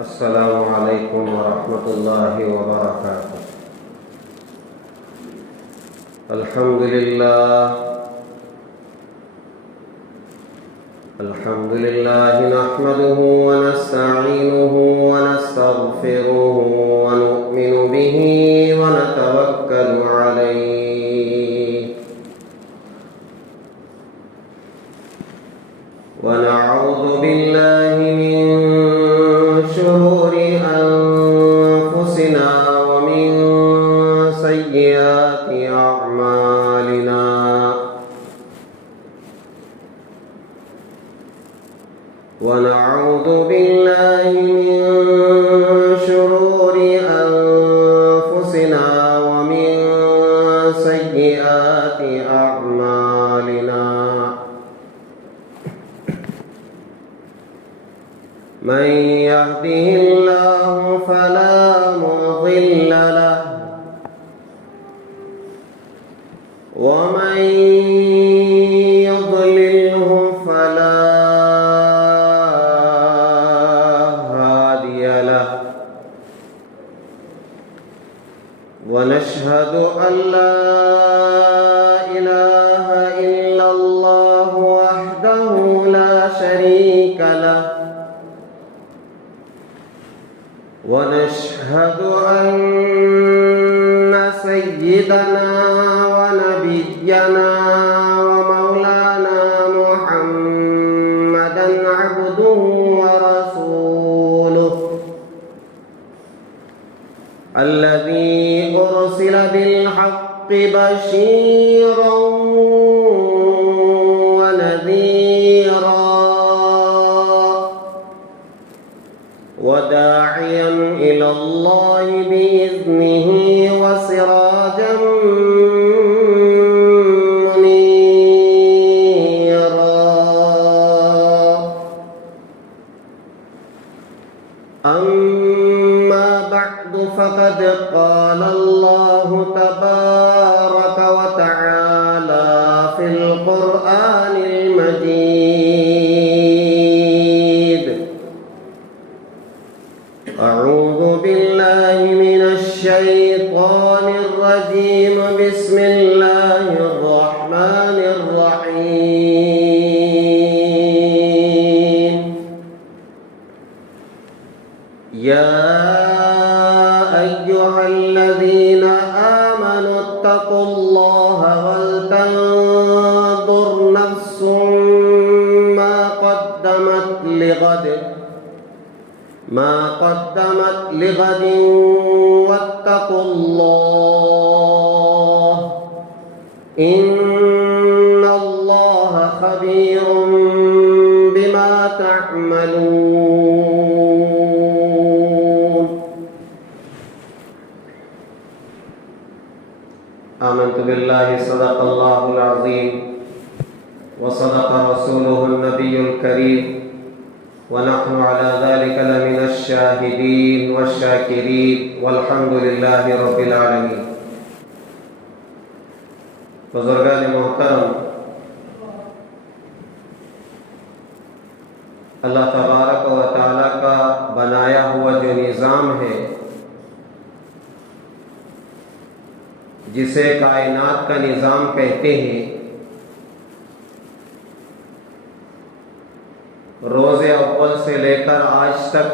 السلام علیکم ورحمۃ اللہ وبرکاتہ۔ الحمد للہ نحمده ونستعینه ونستغفره ونؤمن به ونتوکل علیہ ونعوذ باللہ من شرور انفسنا ومن سیئات اعمالنا، ونعوذ باللہ من شرور انفسنا ومن سیئات اعمالنا، من يهده الله فلا مضل له ومن يضلله فلا هادي له، ونشهد أن لا إله إلا الله وحده لا شريك له، ونشهد أن سيدنا ونبينا ومولانا محمدا عبده ورسوله الذي أرسل بالحق بشيرا ونذيرا وداعيا إلى الله بإذنه وسراجا منيرا، أما بعد فقد قال الله تبارك وتعالى في القرآن المجيد: أعوذ بالله من الشيطان الرجيم، بسم الله الرحمن الرحيم. يا أيها الذين آمنوا اتقوا الله ولتنظر نفس ما قدمت لغد واتقوا الله إن الله خبير بما تعملون. آمنت بالله صدق الله العظيم وصدق رسوله النبي الكريم ونحن على ذلك لمن الشاهدين والشاكرين والحمد لله رب العالمين. بزرگان محترم، اللہ تبارک و تعالیٰ کا بنایا ہوا جو نظام ہے، جسے کائنات کا نظام کہتے ہیں، روز اول سے لے کر آج تک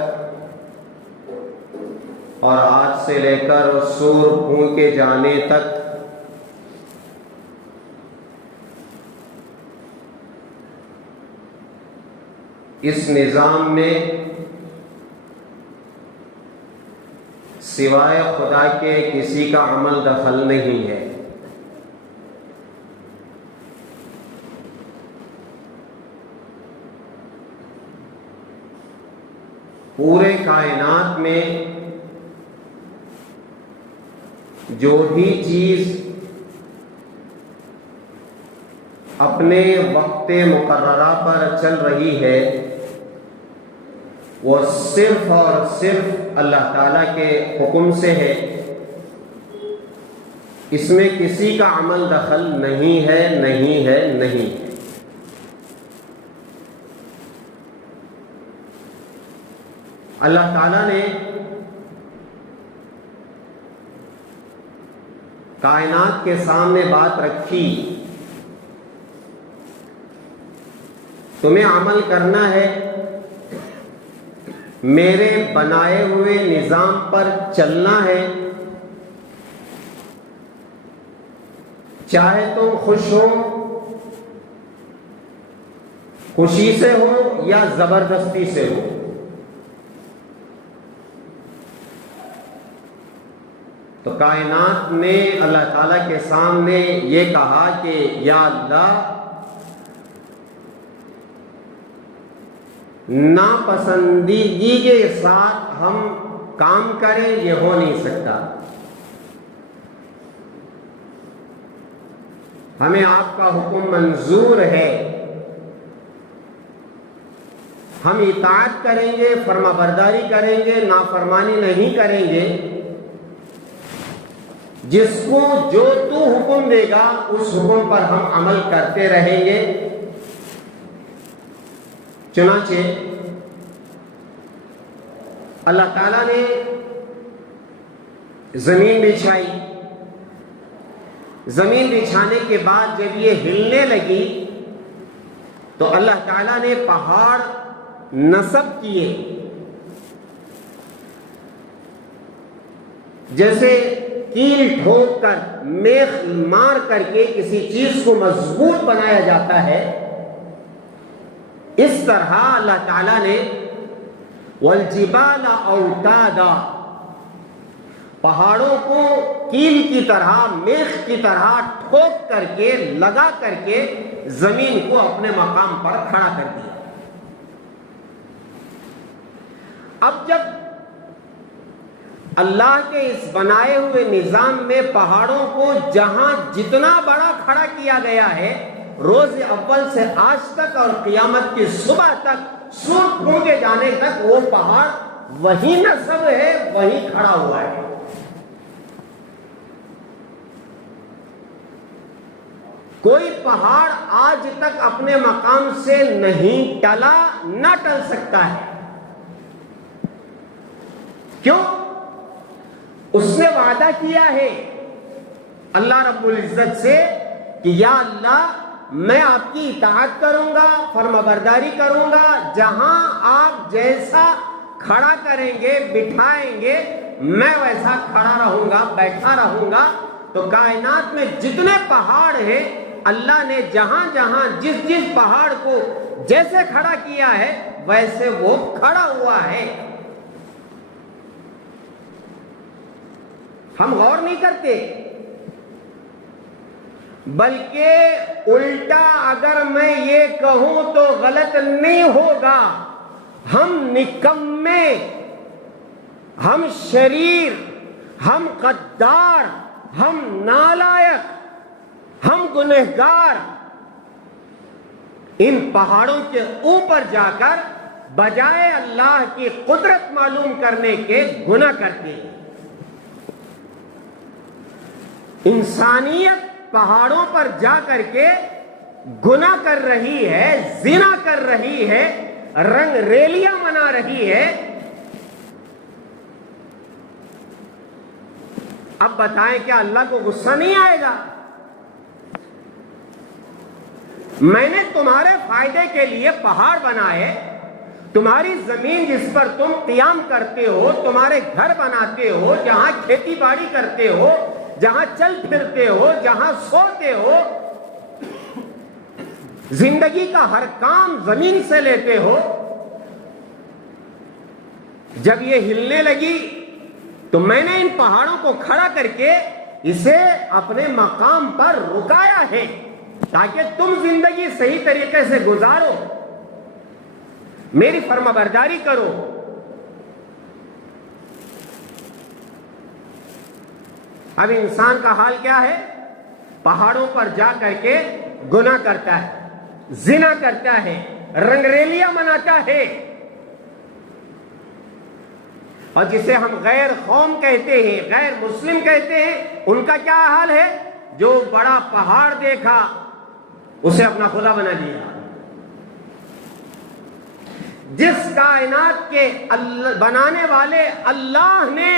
اور آج سے لے کر سور پھونکے جانے تک اس نظام میں سوائے خدا کے کسی کا عمل دخل نہیں ہے۔ پورے کائنات میں جو بھی چیز اپنے وقت مقررہ پر چل رہی ہے، وہ صرف اور صرف اللہ تعالیٰ کے حکم سے ہے، اس میں کسی کا عمل دخل نہیں ہے، نہیں ہے، نہیں ہے۔ اللہ تعالیٰ نے کائنات کے سامنے بات رکھی، تمہیں عمل کرنا ہے، میرے بنائے ہوئے نظام پر چلنا ہے، چاہے تم خوش ہو، خوشی سے ہو یا زبردستی سے ہو۔ تو کائنات نے اللہ تعالیٰ کے سامنے یہ کہا کہ یا اللہ، ناپسندیدگی کے ساتھ ہم کام کریں یہ ہو نہیں سکتا، ہمیں آپ کا حکم منظور ہے، ہم اطاعت کریں گے، فرما برداری کریں گے، نافرمانی نہیں کریں گے، جس کو جو تو حکم دے گا اس حکم پر ہم عمل کرتے رہیں گے۔ چنانچہ اللہ تعالیٰ نے زمین بچھائی، زمین بچھانے کے بعد جب یہ ہلنے لگی تو اللہ تعالیٰ نے پہاڑ نصب کیے، جیسے کیل ٹھوک کر، میخ مار کر کے کسی چیز کو مضبوط بنایا جاتا ہے، اس طرح اللہ تعالیٰ نے والجبال اوتادا، پہاڑوں کو کیل کی طرح، میخ کی طرح ٹھوک کر کے، لگا کر کے زمین کو اپنے مقام پر کھڑا کر دیا۔ اب جب اللہ کے اس بنائے ہوئے نظام میں پہاڑوں کو جہاں جتنا بڑا کھڑا کیا گیا ہے، روز اول سے آج تک اور قیامت کی صبح تک، سورج پھونکے جانے تک وہ پہاڑ وہی نصب ہے، وہی کھڑا ہوا ہے۔ کوئی پہاڑ آج تک اپنے مقام سے نہیں ٹلا، نہ ٹل سکتا ہے۔ کیوں؟ اس نے وعدہ کیا ہے اللہ رب العزت سے کہ یا اللہ، میں آپ کی اطاعت کروں گا، فرما برداری کروں گا، جہاں آپ جیسا کھڑا کریں گے، بٹھائیں گے، میں ویسا کھڑا رہوں گا، بیٹھا رہوں گا۔ تو کائنات میں جتنے پہاڑ ہیں، اللہ نے جہاں جہاں جس جس پہاڑ کو جیسے کھڑا کیا ہے ویسے وہ کھڑا ہوا ہے۔ ہم غور نہیں کرتے، بلکہ الٹا اگر میں یہ کہوں تو غلط نہیں ہوگا، ہم نکمے، ہم شریر، ہم غدار، ہم نالائق، ہم گنہگار ان پہاڑوں کے اوپر جا کر بجائے اللہ کی قدرت معلوم کرنے کے گناہ کرتے ہیں۔ انسانیت پہاڑوں پر جا کر کے گناہ کر رہی ہے، زنا کر رہی ہے، رنگ ریلیاں منا رہی ہے۔ اب بتائیں کیا اللہ کو غصہ نہیں آئے گا؟ میں نے تمہارے فائدے کے لیے پہاڑ بنائے، تمہاری زمین جس پر تم قیام کرتے ہو، تمہارے گھر بناتے ہو، جہاں کھیتی باڑی کرتے ہو، جہاں چل پھرتے ہو، جہاں سوتے ہو، زندگی کا ہر کام زمین سے لیتے ہو۔ جب یہ ہلنے لگی تو میں نے ان پہاڑوں کو کھڑا کر کے اسے اپنے مقام پر رکایا ہے تاکہ تم زندگی صحیح طریقے سے گزارو، میری فرما برداری کرو۔ اب انسان کا حال کیا ہے؟ پہاڑوں پر جا کر کے گناہ کرتا ہے، زنا کرتا ہے، رنگریلیاں مناتا ہے، اور جسے ہم غیر قوم کہتے ہیں، غیر مسلم کہتے ہیں، ان کا کیا حال ہے؟ جو بڑا پہاڑ دیکھا اسے اپنا خدا بنا دیا، جس کائنات کے بنانے والے اللہ نے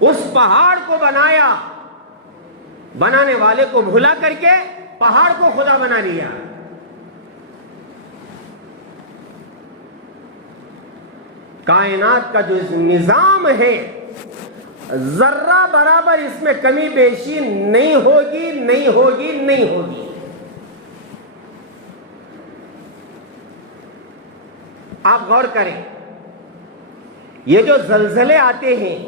اس پہاڑ کو بنایا، بنانے والے کو بھلا کر کے پہاڑ کو خدا بنا لیا۔ کائنات کا جو نظام ہے ذرہ برابر اس میں کمی بیشی نہیں ہوگی، نہیں ہوگی، نہیں ہوگی۔ آپ غور کریں، یہ جو زلزلے آتے ہیں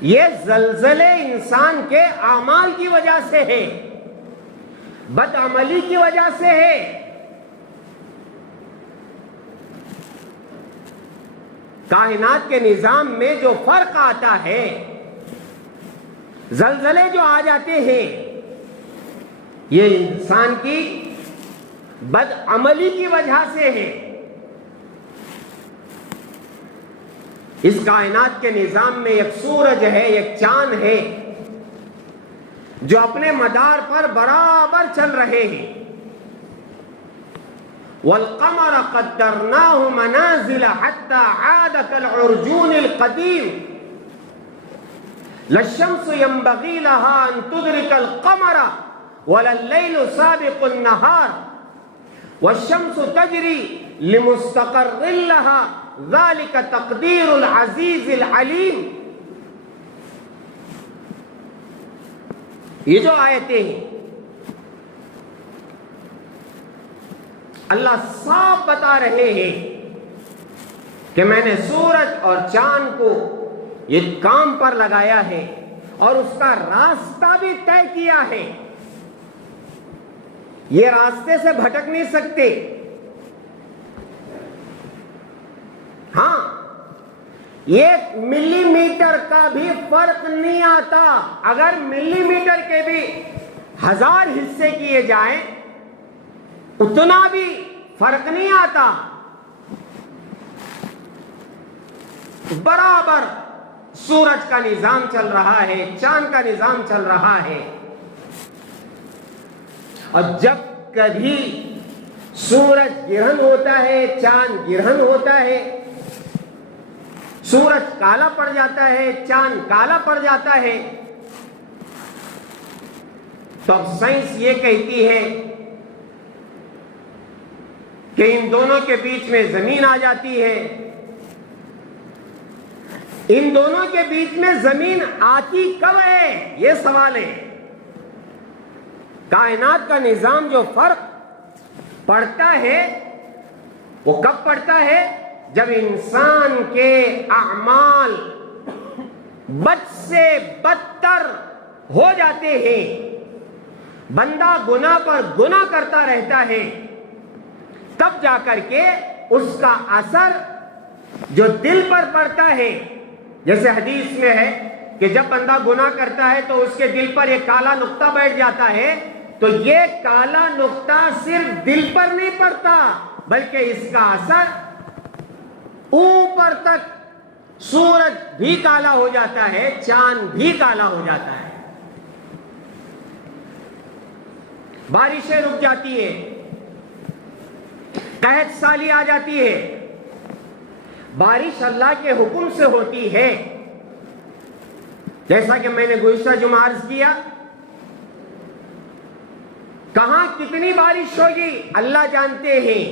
یہ زلزلے انسان کے اعمال کی وجہ سے ہے، بدعملی کی وجہ سے ہے۔ کائنات کے نظام میں جو فرق آتا ہے، زلزلے جو آ جاتے ہیں، یہ انسان کی بدعملی کی وجہ سے ہے۔ اس کائنات کے نظام میں ایک سورج ہے، ایک چاند ہے جو اپنے مدار پر برابر چل رہے ہیں۔ وَالْقَمَرَ قَدَّرْنَاهُ مَنَازِلَ حَتَّى عَادَ كَالْعُرْجُونِ الْقَدِيمِ لَا الشَّمْسُ يَنبَغِي لَهَا أَن تُدْرِكَ الْقَمَرَ وَلَا اللَّيْلُ سَابِقُ النَّهَارِ وَالشَّمْسُ تَجْرِي لِمُسْتَقَرٍّ لَهَا ذَلِكَ تَقْدِيرُ الْعَزِيزِ الْعَلِيمِ۔ یہ جو آیتیں ہیں اللہ صاف بتا رہے ہیں کہ میں نے سورج اور چاند کو یہ کام پر لگایا ہے اور اس کا راستہ بھی طے کیا ہے۔ یہ راستے سے بھٹک نہیں سکتے۔ ہاں، ایک ملی میٹر کا بھی فرق نہیں آتا۔ اگر ملی میٹر کے بھی 1000 حصے کیے جائیں اتنا بھی فرق نہیں آتا۔ برابر سورج کا نظام چل رہا ہے، چاند کا نظام چل رہا ہے، اور جب کبھی سورج گرہن ہوتا ہے، چاند گرہن ہوتا ہے، سورج کالا پڑ جاتا ہے، چاند کالا پڑ جاتا ہے، تو اب سائنس یہ کہتی ہے کہ ان دونوں کے بیچ میں زمین آ جاتی ہے۔ ان دونوں کے بیچ میں زمین آتی کب ہے، یہ سوال ہے۔ کائنات کا نظام جو فرق پڑتا ہے وہ کب پڑتا ہے؟ جب انسان کے اعمال بد سے بدتر ہو جاتے ہیں، بندہ گناہ پر گناہ کرتا رہتا ہے، تب جا کر کے اس کا اثر جو دل پر پڑتا ہے، جیسے حدیث میں ہے کہ جب بندہ گناہ کرتا ہے تو اس کے دل پر ایک کالا نقطہ بیٹھ جاتا ہے، تو یہ کالا نقطہ صرف دل پر نہیں پڑتا بلکہ اس کا اثر اوپر تک، سورج بھی کالا ہو جاتا ہے، چاند بھی کالا ہو جاتا ہے، بارشیں رک جاتی ہے، قحط سالی آ جاتی ہے۔ بارش اللہ کے حکم سے ہوتی ہے، جیسا کہ میں نے گزشتہ جمعہ عرض کیا، کہاں کتنی بارش ہوگی اللہ جانتے ہیں،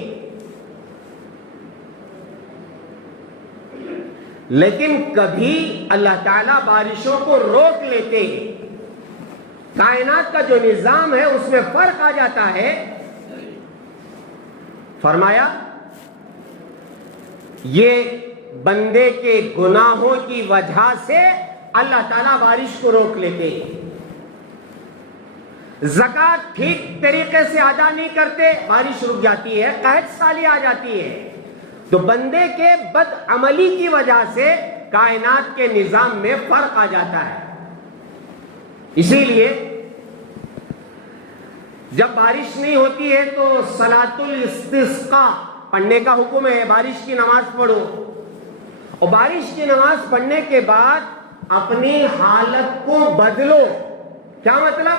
لیکن کبھی اللہ تعالیٰ بارشوں کو روک لیتے ہیں۔ کائنات کا جو نظام ہے اس میں فرق آ جاتا ہے۔ فرمایا یہ بندے کے گناہوں کی وجہ سے اللہ تعالیٰ بارش کو روک لیتے ہیں۔ زکوٰۃ ٹھیک طریقے سے ادا نہیں کرتے، بارش رک جاتی ہے، قحط سالی آ جاتی ہے۔ تو بندے کے بد عملی کی وجہ سے کائنات کے نظام میں فرق آ جاتا ہے۔ اسی لیے جب بارش نہیں ہوتی ہے تو صلاۃ الاستسقاء پڑھنے کا حکم ہے، بارش کی نماز پڑھو، اور بارش کی نماز پڑھنے کے بعد اپنی حالت کو بدلو۔ کیا مطلب؟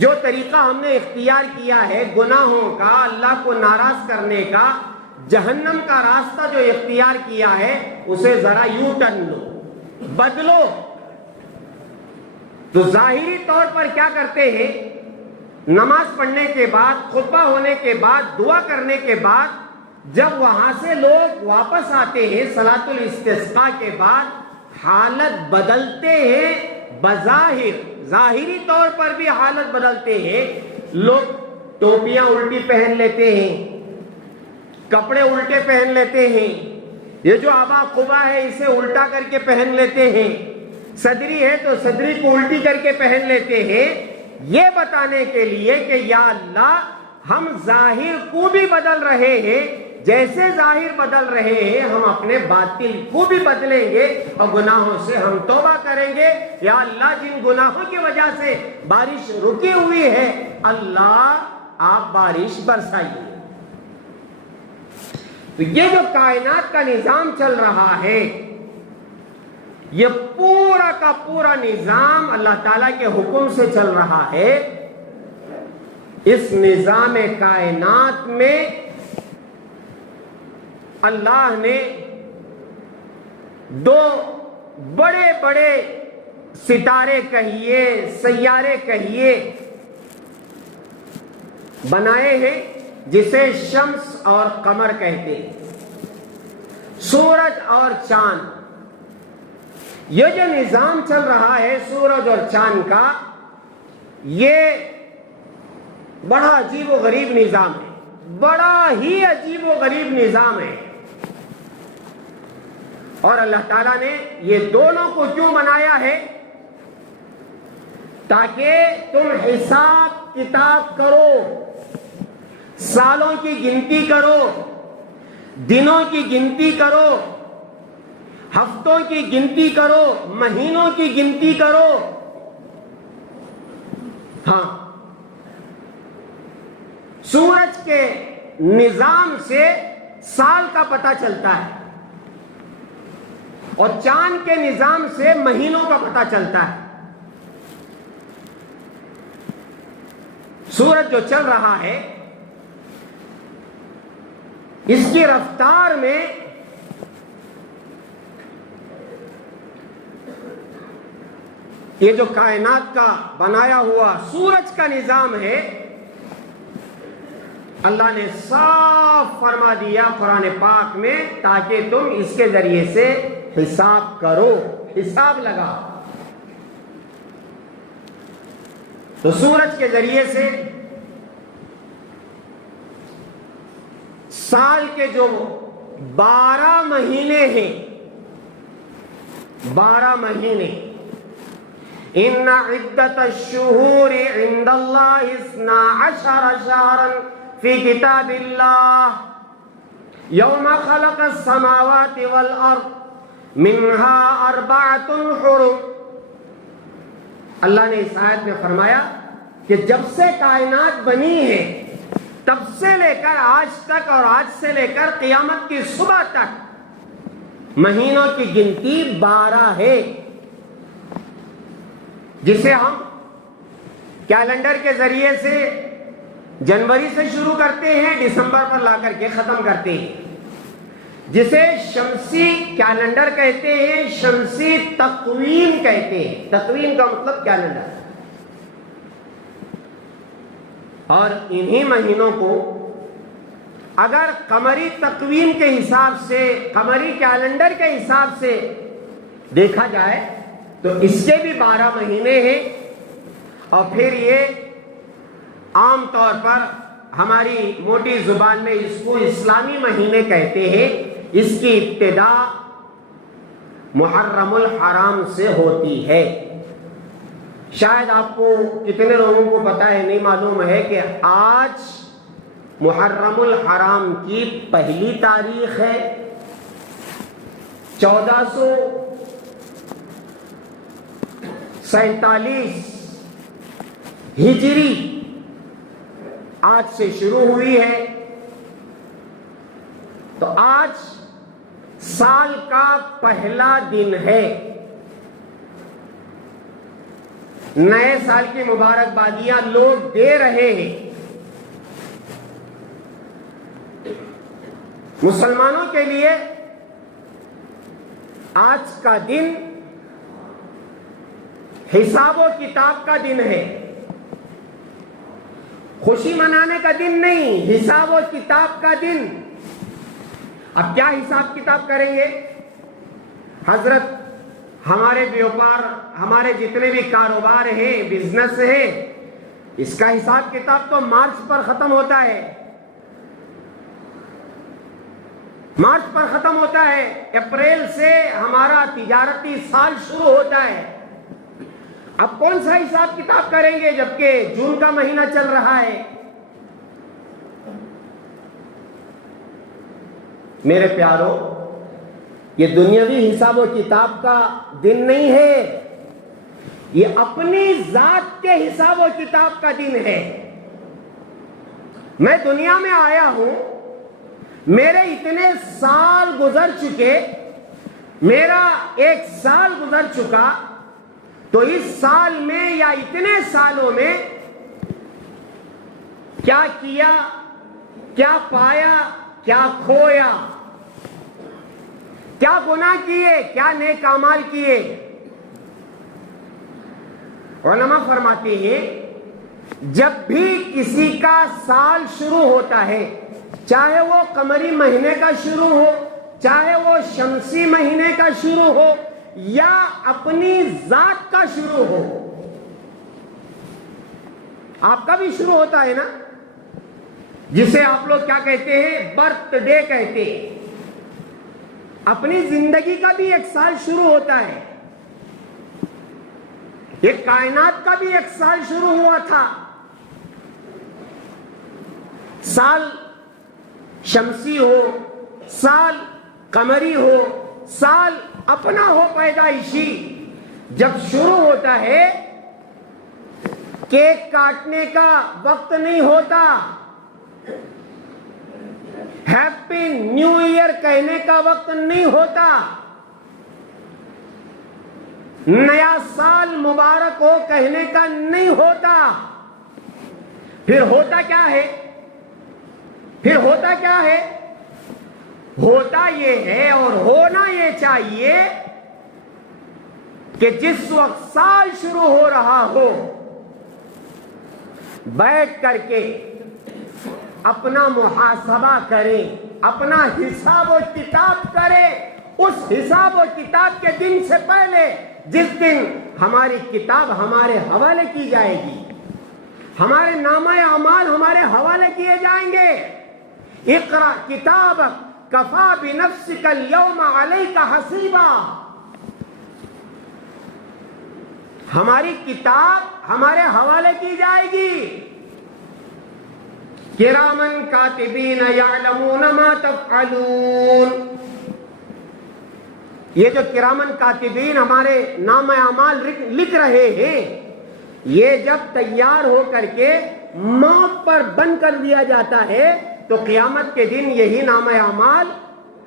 جو طریقہ ہم نے اختیار کیا ہے گناہوں کا، اللہ کو ناراض کرنے کا، جہنم کا راستہ جو اختیار کیا ہے، اسے ذرا یوں ٹرن لو، بدلو۔ تو ظاہری طور پر کیا کرتے ہیں؟ نماز پڑھنے کے بعد، خطبہ ہونے کے بعد، دعا کرنے کے بعد جب وہاں سے لوگ واپس آتے ہیں صلاۃ الاستسقاء کے بعد، حالت بدلتے ہیں بظاہر، ظاہری طور پر بھی حالت بدلتے ہیں۔ لوگ ٹوپیاں الٹی پہن لیتے ہیں، کپڑے الٹے پہن لیتے ہیں، یہ جو عبا قبا ہے اسے الٹا کر کے پہن لیتے ہیں، صدری ہے تو صدری کو الٹی کر کے پہن لیتے ہیں، یہ بتانے کے لیے کہ یا اللہ ہم ظاہر کو بھی بدل رہے ہیں، جیسے ظاہر بدل رہے ہیں ہم اپنے باطن کو بھی بدلیں گے اور گناہوں سے ہم توبہ کریں گے۔ یا اللہ جن گناہوں کی وجہ سے بارش رکی ہوئی ہے، اللہ آپ بارش برسائیے۔ تو یہ جو کائنات کا نظام چل رہا ہے، یہ پورا کا پورا نظام اللہ تعالیٰ کے حکم سے چل رہا ہے۔ اس نظام کائنات میں اللہ نے دو بڑے بڑے ستارے کہیے، سیارے کہیے، بنائے ہیں جسے شمس اور قمر کہتے ہیں، سورج اور چاند۔ یہ جو نظام چل رہا ہے سورج اور چاند کا، یہ بڑا عجیب و غریب نظام ہے، بڑا ہی عجیب و غریب نظام ہے۔ اور اللہ تعالیٰ نے یہ دونوں کو کیوں بنایا ہے؟ تاکہ تم حساب کتاب کرو، سالوں کی گنتی کرو، دنوں کی گنتی کرو، ہفتوں کی گنتی کرو، مہینوں کی گنتی کرو۔ ہاں، سورج کے نظام سے سال کا پتہ چلتا ہے اور چاند کے نظام سے مہینوں کا پتہ چلتا ہے۔ سورج جو چل رہا ہے اس کی رفتار میں یہ جو کائنات کا بنایا ہوا سورج کا نظام ہے، اللہ نے صاف فرما دیا قرآن پاک میں، تاکہ تم اس کے ذریعے سے حساب کرو، حساب لگا۔ تو سورج کے ذریعے سے سال کے جو 12 مہینے ہیں، 12 مہینے، ان عدت الشہور عند اللہ 12 شہرا فی کتاب اللہ یوم خلق السماوات والارض منها 4 حرم۔ اللہ نے اس آیت میں فرمایا کہ جب سے کائنات بنی ہے تب سے لے کر آج تک اور آج سے لے کر قیامت کی صبح تک مہینوں کی گنتی 12 ہے، جسے ہم کیلنڈر کے ذریعے سے جنوری سے شروع کرتے ہیں، دسمبر پر لا کر کے ختم کرتے ہیں، جسے شمسی کیلنڈر کہتے ہیں، شمسی تقویم کہتے ہیں۔ تقویم کا مطلب کیلنڈر۔ اور انہی مہینوں کو اگر قمری تقویم کے حساب سے، قمری کیلنڈر کے حساب سے دیکھا جائے تو اس کے بھی 12 مہینے ہیں، اور پھر یہ عام طور پر ہماری موٹی زبان میں اس کو اسلامی مہینے کہتے ہیں۔ اس کی ابتدا محرم الحرام سے ہوتی ہے۔ شاید آپ کو کتنے لوگوں کو پتہ ہے، نہیں معلوم ہے کہ آج محرم الحرام کی پہلی تاریخ ہے، 1447 ہجری آج سے شروع ہوئی ہے۔ تو آج سال کا پہلا دن ہے۔ نئے سال کی مبارکبادیاں لوگ دے رہے ہیں. مسلمانوں کے لیے آج کا دن حساب و کتاب کا دن ہے. خوشی منانے کا دن نہیں، حساب و کتاب کا دن. اب کیا حساب کتاب کریں گے؟ حضرت ہمارے بیوپار، ہمارے جتنے بھی کاروبار ہیں، بزنس ہے، اس کا حساب کتاب تو مارچ پر ختم ہوتا ہے. مارچ پر ختم ہوتا ہے. اپریل سے ہمارا تجارتی سال شروع ہوتا ہے. اب کون سا حساب کتاب کریں گے جبکہ جون کا مہینہ چل رہا ہے؟ میرے پیارو، یہ دنیاوی حساب و کتاب کا دن نہیں ہے، یہ اپنی ذات کے حساب و کتاب کا دن ہے. میں دنیا میں آیا ہوں، میرے اتنے سال گزر چکے، میرا 1 سال گزر چکا، تو اس سال میں یا اتنے سالوں میں کیا کیا، کیا پایا، کیا کھویا، کیا گناہ کیے، کیا نیک اعمال کیے. علماء فرماتے ہیں جب بھی کسی کا سال شروع ہوتا ہے، چاہے وہ قمری مہینے کا شروع ہو، چاہے وہ شمسی مہینے کا شروع ہو، یا اپنی ذات کا شروع ہو. آپ کا بھی شروع ہوتا ہے نا، جسے آپ لوگ کیا کہتے ہیں؟ برتھ ڈے کہتے ہیں. اپنی زندگی کا بھی ایک سال شروع ہوتا ہے. یہ کائنات کا بھی ایک سال شروع ہوا تھا. سال شمسی ہو، سال قمری ہو، سال اپنا ہو پیدائشی، جب شروع ہوتا ہے کیک کاٹنے کا وقت نہیں ہوتا، ہیپی نیو ایئر کہنے کا وقت نہیں ہوتا، نیا سال مبارک ہو کہنے کا نہیں ہوتا. پھر ہوتا کیا ہے؟ پھر ہوتا کیا ہے؟ ہوتا یہ ہے اور ہونا یہ چاہیے کہ جس وقت سال شروع ہو رہا ہو، بیٹھ کر کے اپنا محاسبہ کریں، اپنا حساب و کتاب کریں. اس حساب و کتاب کے دن سے پہلے، جس دن ہماری کتاب ہمارے حوالے کی جائے گی، ہمارے نامہ اعمال ہمارے حوالے کیے جائیں گے. اقرا کتابک کفا بنفسک اليوم علیک حسیبا. ہماری کتاب ہمارے حوالے کی جائے گی. کرامن کاتبین یعلمون ما تفعلون. یہ جو کرامن کاتبین ہمارے نام اعمال لکھ رہے ہیں، یہ جب تیار ہو کر کے موت پر بند کر دیا جاتا ہے تو قیامت کے دن یہی نام اعمال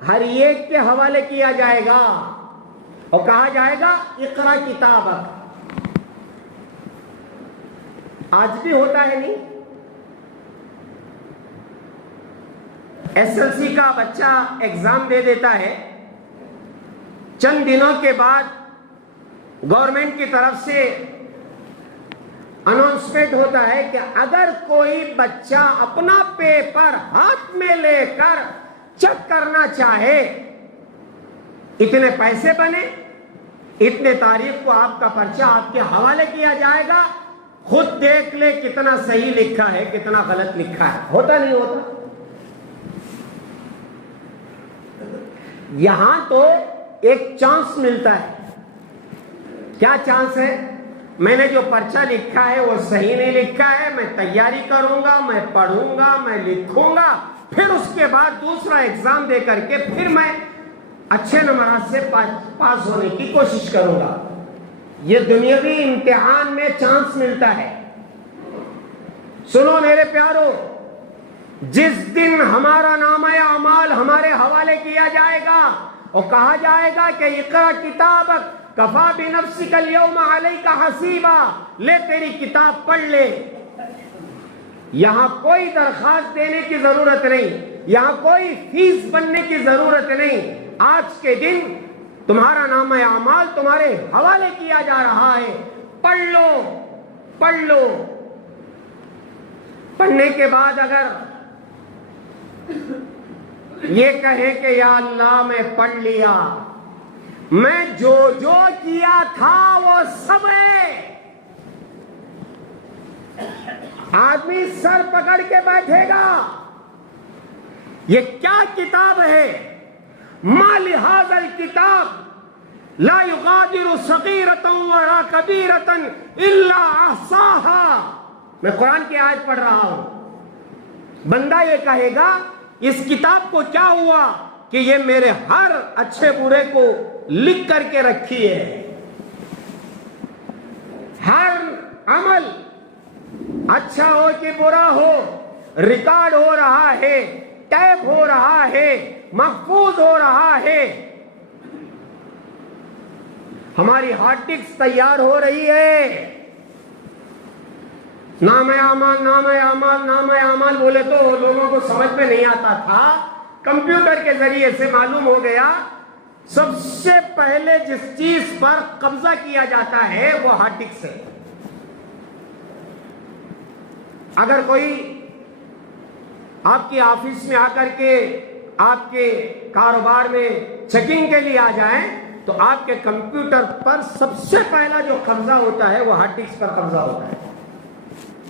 ہر ایک کے حوالے کیا جائے گا اور کہا جائے گا اقرا کتابک. آج بھی ہوتا ہے نہیں؟ SLC کا بچہ ایگزام دے دیتا ہے، چند دنوں کے بعد گورنمنٹ کی طرف سے اناؤنسمنٹ ہوتا ہے کہ اگر کوئی بچہ اپنا پیپر ہاتھ میں لے کر چیک کرنا چاہے، اتنے پیسے بنے، اتنے تاریخ کو آپ کا پرچہ آپ کے حوالے کیا جائے گا، خود دیکھ لے کتنا صحیح لکھا ہے کتنا غلط لکھا ہے. ہوتا نہیں ہوتا؟ یہاں تو ایک چانس ملتا ہے. کیا چانس ہے؟ میں نے جو پرچہ لکھا ہے وہ صحیح نہیں لکھا ہے، میں تیاری کروں گا، میں پڑھوں گا، میں لکھوں گا، پھر اس کے بعد دوسرا ایگزام دے کر کے پھر میں اچھے نمبرات سے پاس ہونے کی کوشش کروں گا. یہ دنیاوی امتحان میں چانس ملتا ہے. سنو میرے پیارو، جس دن ہمارا نامہ اعمال ہمارے حوالے کیا جائے گا اور کہا جائے گا کہ اقرا کتابک کفا بنفسک اليوم علیک حسیبا، لے تیری کتاب پڑھ لے۔ یہاں کوئی درخواست دینے کی ضرورت نہیں، یہاں کوئی فیس بننے کی ضرورت نہیں۔ آج کے دن تمہارا نامہ اعمال تمہارے حوالے کیا جا رہا ہے، پڑھ لو پڑھ لو۔ پڑھنے کے بعد اگر یہ کہے کہ یا اللہ میں پڑھ لیا، میں جو جو کیا تھا وہ سب ہے، آدمی سر پکڑ کے بیٹھے گا، یہ کیا کتاب ہے؟ ما لہذا الکتاب لا یغادر صغیرۃ ولا کبیرۃ الا احصاها۔ میں قرآن کی آیت پڑھ رہا ہوں۔ بندہ یہ کہے گا اس کتاب کو کیا ہوا کہ یہ میرے ہر اچھے برے کو لکھ کر کے رکھی ہے، ہر عمل اچھا ہو کہ برا ہو ریکارڈ ہو رہا ہے، ٹیپ ہو رہا ہے، محفوظ ہو رہا ہے، ہماری ہارڈ ڈسک تیار ہو رہی ہے۔ نام اعمال نام اعمال نام اعمال بولے تو لوگوں کو سمجھ میں نہیں آتا تھا، کمپیوٹر کے ذریعے سے معلوم ہو گیا۔ سب سے پہلے جس چیز پر قبضہ کیا جاتا ہے وہ ہارڈ ڈسک ہے۔ اگر کوئی آپ کی آفس میں آ کر کے آپ کے کاروبار میں چیکنگ کے لیے آ جائیں تو آپ کے کمپیوٹر پر سب سے پہلا جو قبضہ ہوتا ہے وہ ہارڈ ڈسک پر قبضہ ہوتا ہے،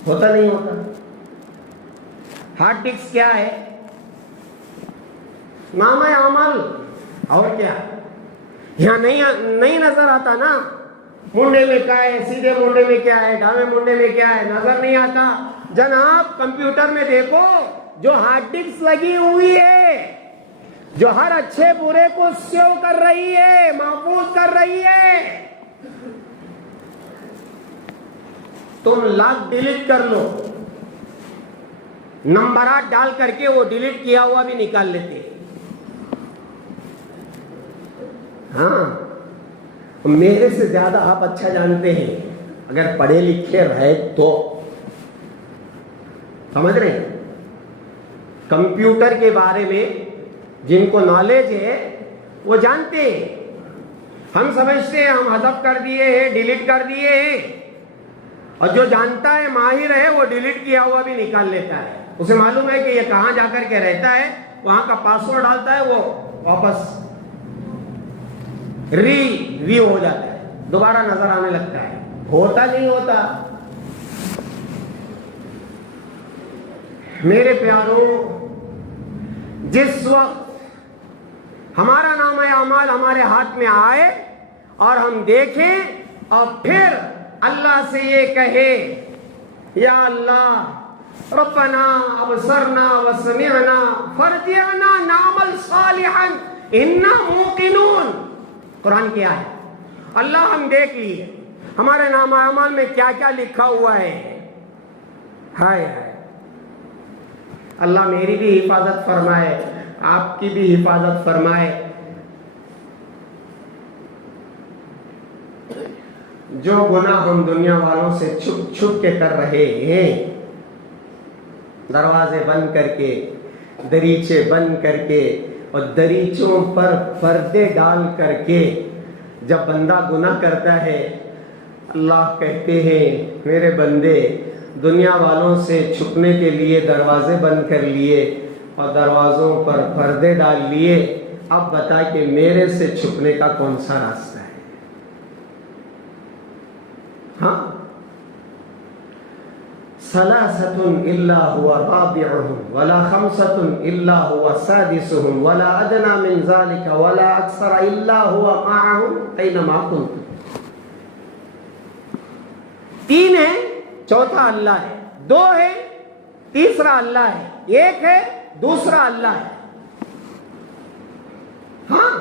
ہوتا نہیں ہوتا؟ ہارڈ ڈسک کیا ہے؟ نام اعمال اور کیا؟ یہاں نہیں نظر آتا نا، منڈے میں کیا ہے، سیدھے منڈے میں کیا ہے، ڈھاوے منڈے میں کیا ہے، نظر نہیں آتا۔ جناب کمپیوٹر میں دیکھو، جو ہارڈ ڈسک لگی ہوئی ہے، جو ہر اچھے برے کو سیو کر رہی ہے، محفوظ کر رہی ہے، تم لاک ڈیلیٹ کر لو، نمبرات ڈال کر کے وہ ڈیلیٹ کیا ہوا بھی نکال لیتے۔ ہاں، میرے سے زیادہ آپ اچھا جانتے ہیں، اگر پڑھے لکھے رہے تو سمجھ رہے ہیں۔ کمپیوٹر کے بارے میں جن کو نالج ہے وہ جانتے ہیں، ہم سمجھتے ہیں ہم حذف کر دیے ہیں، ڈیلیٹ کر دیے ہیں، اور جو جانتا ہے ماہر ہے وہ ڈیلیٹ کیا ہوا بھی نکال لیتا ہے۔ اسے معلوم ہے کہ یہ کہاں جا کر کے رہتا ہے، وہاں کا پاسورڈ ڈالتا ہے، وہ واپس ری ہو جاتا ہے، دوبارہ نظر آنے لگتا ہے۔ ہوتا نہیں ہوتا؟ میرے پیارو، جس وقت ہمارا نام اعمال ہمارے ہاتھ میں آئے اور ہم دیکھیں اور پھر اللہ سے یہ کہے یا اللہ ربنا ابصرنا وسمعنا فارجعنا نعمل صالحا انا موقنون۔ قرآن کیا ہے؟ اللہ ہم دیکھ لیے ہمارے نام اعمال میں کیا کیا لکھا ہوا ہے۔ ہائے ہائے، اللہ میری بھی حفاظت فرمائے، آپ کی بھی حفاظت فرمائے۔ جو گناہ ہم دنیا والوں سے چھپ چھپ کے کر رہے ہیں، دروازے بند کر کے، دریچے بند کر کے، اور دریچوں پر پردے ڈال کر کے جب بندہ گناہ کرتا ہے، اللہ کہتے ہیں میرے بندے دنیا والوں سے چھپنے کے لیے دروازے بند کر لیے اور دروازوں پر پردے ڈال لیے، اب بتا کہ میرے سے چھپنے کا کون سا راستہ ہے؟ ہاں، ثلاثۃ الا هو رابعهم ولا خمسۃ الا هو سادسهم ولا ادنى من ذلك ولا اکثر الا هو معهم اينما كنتم۔ تین ہے، چوتھا اللہ ہے، دو ہے، تیسرا اللہ ہے، ایک ہے، دوسرا اللہ ہے۔ ہاں،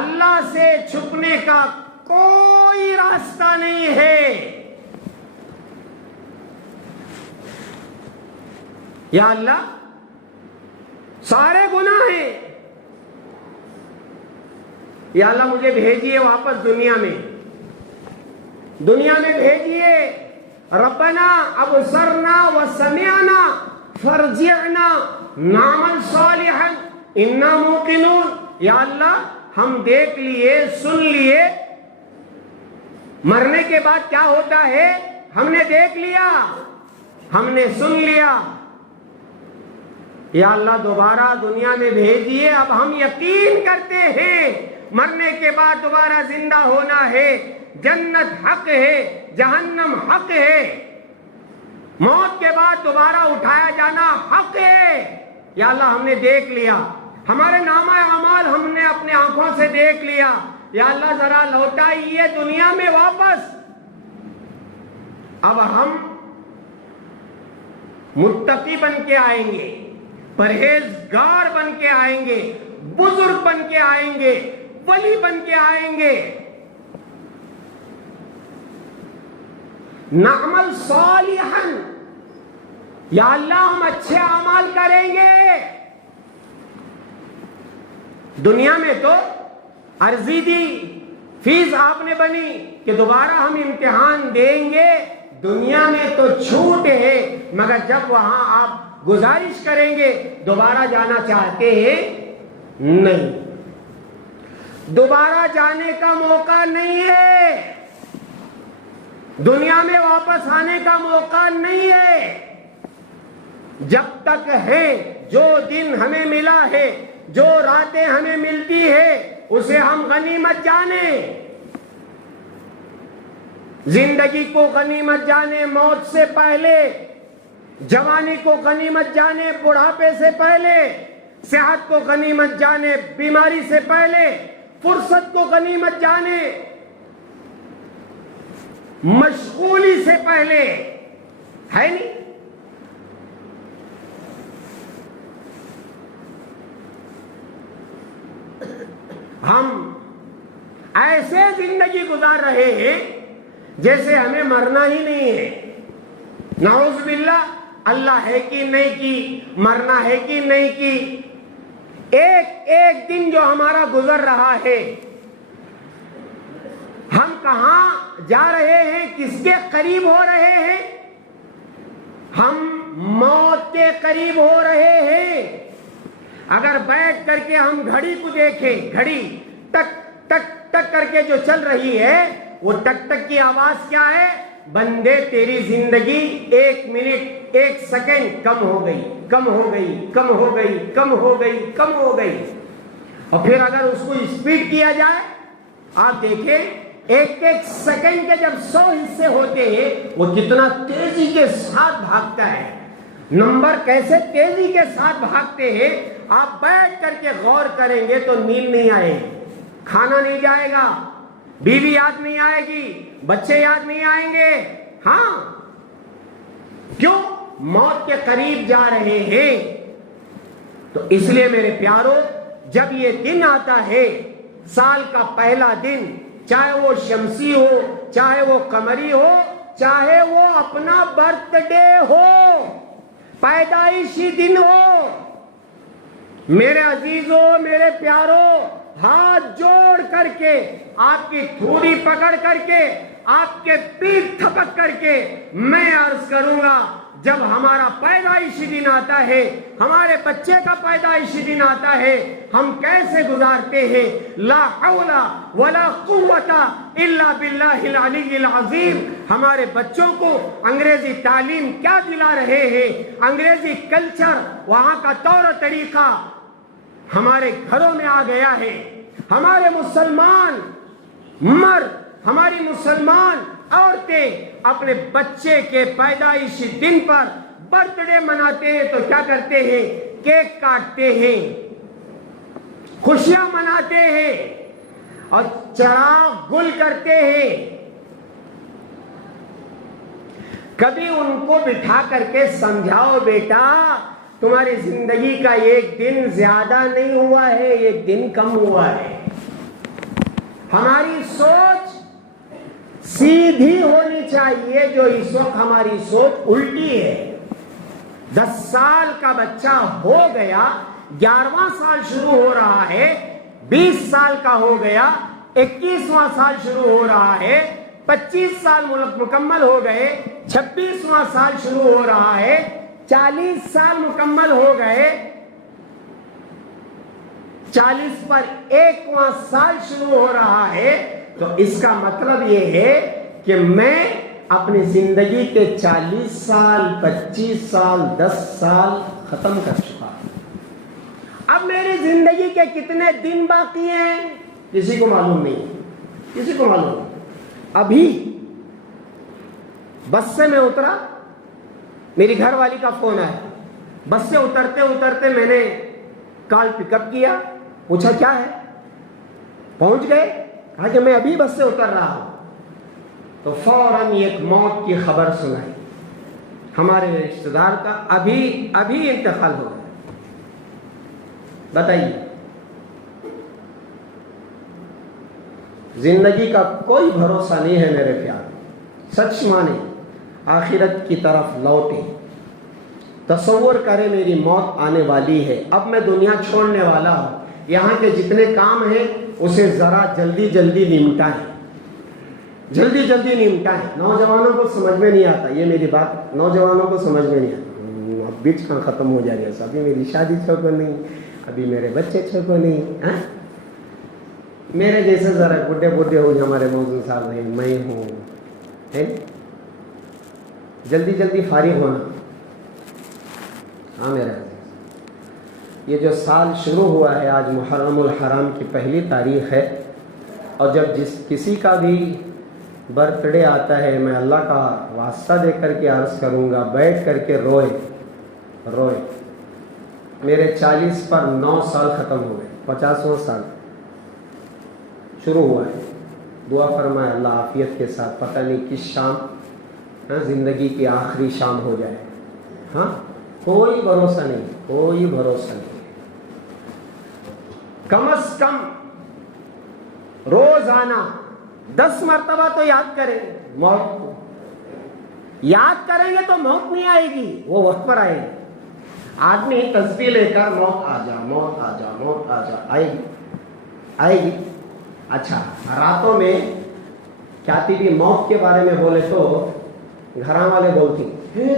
اللہ سے چھپنے کا کوئی راستہ نہیں ہے۔ یا اللہ سارے گناہ ہیں، یا اللہ مجھے بھیجیے واپس دنیا میں بھیجیے. ربنا ابصرنا وسمعنا فارجعنا نعمل صالحا انا موقنون. یا اللہ ہم دیکھ لیے سن لیے مرنے کے بعد کیا ہوتا ہے ہم نے دیکھ لیا ہم نے سن لیا. یا اللہ دوبارہ دنیا میں بھیجیے. اب ہم یقین کرتے ہیں مرنے کے بعد دوبارہ زندہ ہونا ہے. جنت حق ہے, جہنم حق ہے, موت کے بعد دوبارہ اٹھایا جانا حق ہے. یا اللہ ہم نے دیکھ لیا, ہمارے نامہ اعمال ہم نے اپنے آنکھوں سے دیکھ لیا. یا اللہ ذرا لوٹائیے دنیا میں واپس. اب ہم متقی بن کے آئیں گے, پرہیزگار بن کے آئیں گے, بزرگ بن کے آئیں گے, ولی بن کے آئیں گے. نعمل صالحا, یا اللہ ہم اچھے اعمال کریں گے. دنیا میں تو عرضی دی, فیس آپ نے بنی کہ دوبارہ ہم امتحان دیں گے. دنیا میں تو چھوٹ ہے, مگر جب وہاں آپ گزارش کریں گے دوبارہ جانا چاہتے ہیں نہیں, دوبارہ جانے کا موقع نہیں ہے, دنیا میں واپس آنے کا موقع نہیں ہے. جب تک ہے جو دن ہمیں ملا ہے, جو راتیں ہمیں ملتی ہے, اسے ہم غنیمت جانیں. زندگی کو غنیمت جانیں موت سے پہلے, جوانی کو غنیمت جانیں بڑھاپے سے پہلے, صحت کو غنیمت جانیں بیماری سے پہلے, فرصت کو غنیمت جانیں مشغولی سے پہلے. ہے نہیں؟ ہم ایسے زندگی گزار رہے ہیں جیسے ہمیں مرنا ہی نہیں ہے. نعوذ باللہ, اللہ ہے کہ نہیں کی, مرنا ہے کہ نہیں کی. ایک ایک دن جو ہمارا گزر رہا ہے, ہم کہاں جا رہے ہیں, کس کے قریب ہو رہے ہیں؟ ہم موت کے قریب ہو رہے ہیں. اگر بیٹھ کر کے ہم گھڑی کو دیکھیں, گھڑی ٹک ٹک ٹک کر کے جو چل رہی ہے, وہ ٹک ٹک کی آواز کیا ہے؟ بندے تیری زندگی 1 منٹ 1 سیکنڈ کم ہو گئی, کم ہو گئی, کم ہو گئی, کم ہو گئی, کم ہو گئی. اور پھر اگر اس کو اسپیڈ کیا جائے, آپ دیکھیں 1 سیکنڈ کے جب 100 حصے ہوتے ہیں وہ کتنا تیزی کے ساتھ بھاگتا ہے. نمبر کیسے تیزی کے ساتھ بھاگتے ہیں, آپ بیٹھ کر کے غور کریں گے تو نیند نہیں آئے گی, کھانا نہیں جائے گا, بیوی یاد نہیں آئے گی, بچے یاد نہیں آئیں گے. ہاں کیوں؟ موت کے قریب جا رہے ہیں. تو اس لیے میرے پیارو, جب یہ دن آتا ہے, سال کا پہلا دن, چاہے وہ شمسی ہو, چاہے وہ قمری ہو, چاہے وہ اپنا برتھ ڈے ہو, پیدائشی دن ہو, میرے عزیزوں, میرے پیارو, ہاتھ جوڑ کر کے, آپ کی تھوڑی پکڑ کر کے, آپ کے پیٹھ تھپک کر کے میں عرض کروں گا, جب ہمارا پیدائشی دن آتا ہے, ہمارے بچے کا پیدائشی دن آتا ہے, ہم کیسے گزارتے ہیں؟ لا حول ولا قوت الا باللہ العلی العظیم. ہمارے بچوں کو انگریزی تعلیم کیا دلا رہے ہیں, انگریزی کلچر, وہاں کا طور طریقہ ہمارے گھروں میں آ گیا ہے. ہمارے مسلمان مرد, ہماری مسلمان عورتیں اپنے بچے کے پیدائشی دن پر برتھ ڈے مناتے ہیں تو کیا کرتے ہیں؟ کیک کاٹتے ہیں, خوشیاں مناتے ہیں اور چراغ گل کرتے ہیں. کبھی ان کو بٹھا کر کے سمجھاؤ, بیٹا تمہاری زندگی کا 1 دن زیادہ نہیں ہوا ہے, 1 دن کم ہوا ہے. ہماری سوچ سیدھی ہونی چاہیے, جو اس وقت ہماری سوچ الٹی ہے. 10 سال کا بچہ ہو گیا, 11واں سال شروع ہو رہا ہے, 20 سال کا ہو گیا، 21واں سال شروع ہو رہا ہے، 25 سال مکمل ہو گئے، 26واں سال شروع ہو رہا ہے، 40 سال مکمل ہو گئے، 40 پر 1واں سال شروع ہو رہا ہے، تو اس کا مطلب یہ ہے کہ میں اپنی زندگی کے 40 سال، 25 سال، 10 سال ختم کر چکا ہوں۔ اب میری زندگی کے کتنے دن باقی ہیں کسی کو معلوم نہیں، کسی کو معلوم نہیں۔ ابھی بس سے میں اترا، میری گھر والی کا فون آیا، بس سے اترتے اترتے میں نے کال پک اپ کیا، پوچھا کیا ہے، پہنچ گئے، کہا کہ میں ابھی بس سے اتر رہا ہوں، تو فوراً ایک موت کی خبر سنائی، ہمارے رشتہ دار کا ابھی انتقال ہو گیا۔ بتائیے، زندگی کا کوئی بھروسہ نہیں ہے میرے پیار، سچ مانے، آخرت کی طرف لوٹے، تصور کرے میری موت آنے والی ہے، اب میں دنیا چھوڑنے والا ہوں، یہاں کے جتنے کام ہیں اسے ذرا جلدی جلدی نمٹائیں، جلدی جلدی نمٹائیں۔ نوجوانوں کو سمجھ میں نہیں آتا، یہ میری بات نوجوانوں کو سمجھ میں نہیں آتا، اب بیچ کا ختم ہو جائے گا، ابھی میری شادی چھوکو نہیں، ابھی میرے بچے چھوکو نہیں، میرے جیسے ذرا بڈھے ہو ہمارے موضوع صاحب ہیں، میں ہوں، جلدی جلدی فارغ ہونا۔ ہاں میرا یہ جو سال شروع ہوا ہے، آج محرم الحرام کی پہلی تاریخ ہے، اور جب کسی کا بھی برتھ ڈے آتا ہے، میں اللہ کا واسطہ دے کر کے عرض کروں گا، بیٹھ کر کے روئے۔ میرے 40 پر 9 سال ختم ہو گئے، 50واں سال شروع ہوا ہے۔ دعا فرمائے اللہ عافیت کے ساتھ، پتہ نہیں کس شام زندگی کی آخری شام ہو جائے، ہاں کوئی بھروسہ نہیں، کوئی بھروسہ نہیں۔ کم از کم روزانہ 10 مرتبہ تو یاد کریں موت کو، یاد کریں گے تو موت نہیں آئے گی، وہ وقت پر آئے گی۔ آدمی تسبیح لے کر موت آ جا، موت آ جا، موت آ جا، آئے گی۔ اچھا، راتوں میں کہتی بھی موت کے بارے میں بولے تو گھراں والے بولتی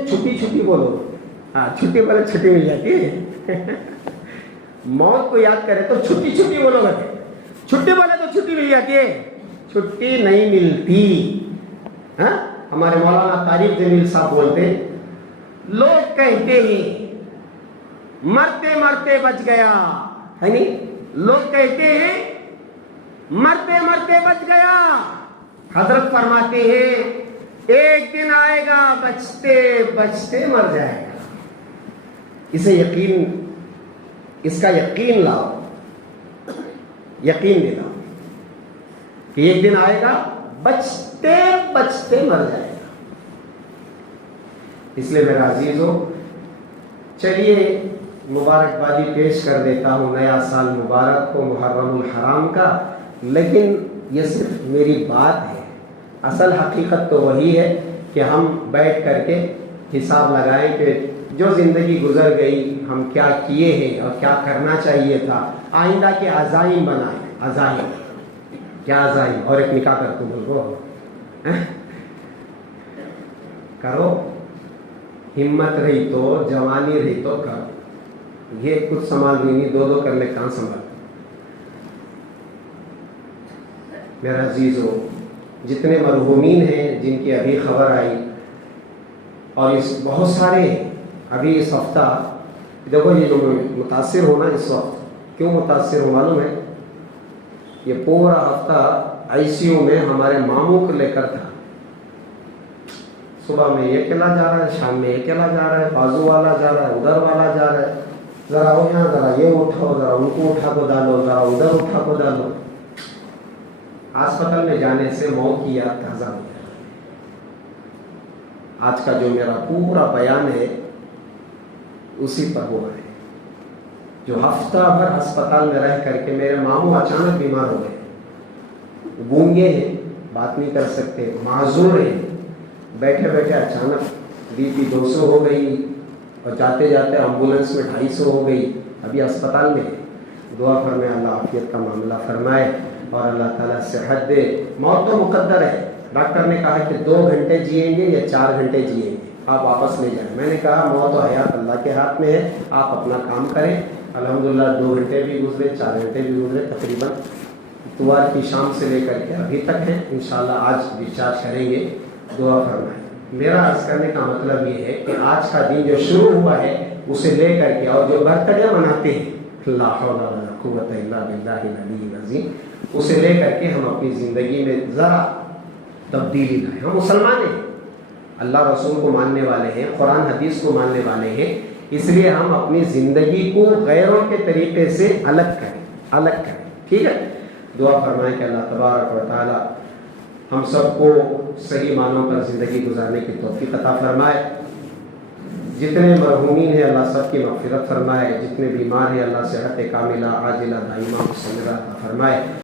چھٹی بولو، ہاں چھٹی بولے چھٹی مل جاتی ہے۔ موت کو یاد کرے تو چھٹی بولو گے، چھٹی بولے تو چھٹی مل جاتی ہے، چھٹی نہیں ملتی۔ ہمارے مولانا طارق جمیل صاحب بولتے، لوگ کہتے ہیں مرتے مرتے بچ گیا، ہے نہیں، لوگ کہتے ہیں مرتے مرتے بچ گیا، حضرت فرماتے ہیں ایک دن آئے گا بچتے بچتے مر جائے گا۔ اس کا یقین لاؤ، یقین دلاؤ کہ ایک دن آئے گا بچتے بچتے مر جائے گا۔ اس لیے میرا عزیزو، چلیے مبارکبادی پیش کر دیتا ہوں، نیا سال مبارک ہو، محرم الحرام کا، لیکن یہ صرف میری بات ہے، اصل حقیقت تو وہی ہے کہ ہم بیٹھ کر کے حساب لگائیں کہ جو زندگی گزر گئی ہم کیا کیے ہیں اور کیا کرنا چاہیے تھا، آئندہ کے عزائم بنائیں، عزائم کیا عزائم، اور ایک نکاح کر تو بولو کرو، ہمت رہی تو، جوانی رہی تو کرو، یہ کچھ سنبھال نہیں، دو کرنے کہاں سنبھال۔ میرا عزیزو، جتنے مرحومین ہیں جن کی ابھی خبر آئی، اور اس بہت سارے ابھی اس ہفتہ، دیکھو یہ جو متاثر ہونا اس وقت کیوں متاثر ہو معلوم ہے، یہ پورا ہفتہ ICU میں ہمارے ماموں کو لے کر تھا، صبح میں یہ کلا جا رہا ہے، شام میں یہ کلا جا رہا ہے، بازو والا جا رہا ہے، ادھر والا جا رہا ہے، ذرا وہ یہاں، ذرا یہ اٹھاؤ، ذرا ان کو اٹھا کو ڈالو، ذرا ادھر اٹھا کو ڈالو۔ ہسپتال میں جانے سے موت کی یاد تازہ ہو جائے۔ آج کا جو میرا پورا بیان ہے اسی پر ہوا ہے، جو ہفتہ بھر ہسپتال میں رہ کر کے میرے ماموں اچانک بیمار ہو گئے، گونگے ہیں، بات نہیں کر سکتے، معذور ہیں، بیٹھے بیٹھے اچانک BP 200 ہو گئی، اور جاتے جاتے ایمبولینس میں 250 ہو گئی، ابھی ہسپتال میں ہے۔ دعا فرمائے اللہ عافیت کا معاملہ فرمائے اور اللہ تعالیٰ صحت دے. موت تو مقدر ہے. ڈاکٹر نے کہا کہ 2 گھنٹے جئیں گے یا 4 گھنٹے جئیں گے, آپ واپس لے جائیں. میں نے کہا موت و حیات اللہ کے ہاتھ میں ہے, آپ اپنا کام کریں. الحمدللہ 2 گھنٹے بھی گزرے, 4 گھنٹے بھی گزرے, تقریباً اتوار کی شام سے لے کر کے ابھی تک ہے. انشاءاللہ آج ڈسچارج کریں گے. دعا فرمائیں. میرا عرض کرنے کا مطلب یہ ہے کہ آج کا دن جو شروع ہوا ہے اسے لے کر کے, اور جو برتھ ڈے مناتے ہیں لا حول ولا قوت الا باللہ العلی العظیم, اسے لے کر کے ہم اپنی زندگی میں ذرا تبدیلی لائیں. ہم مسلمان ہیں, اللہ رسول کو ماننے والے ہیں, قرآن حدیث کو ماننے والے ہیں, اس لیے ہم اپنی زندگی کو غیروں کے طریقے سے الگ کریں. ٹھیک ہے. دعا فرمائیں کہ اللہ تبارک و تعالی ہم سب کو صحیح معنوں پر زندگی گزارنے کی توفیق عطا فرمائے. جتنے مرحومین ہیں اللہ سب کی مغفرت فرمائے. جتنے بیمار ہیں اللہ صحت کاملہ عاجلہ دائمہ مستمرہ عطا فرمائے.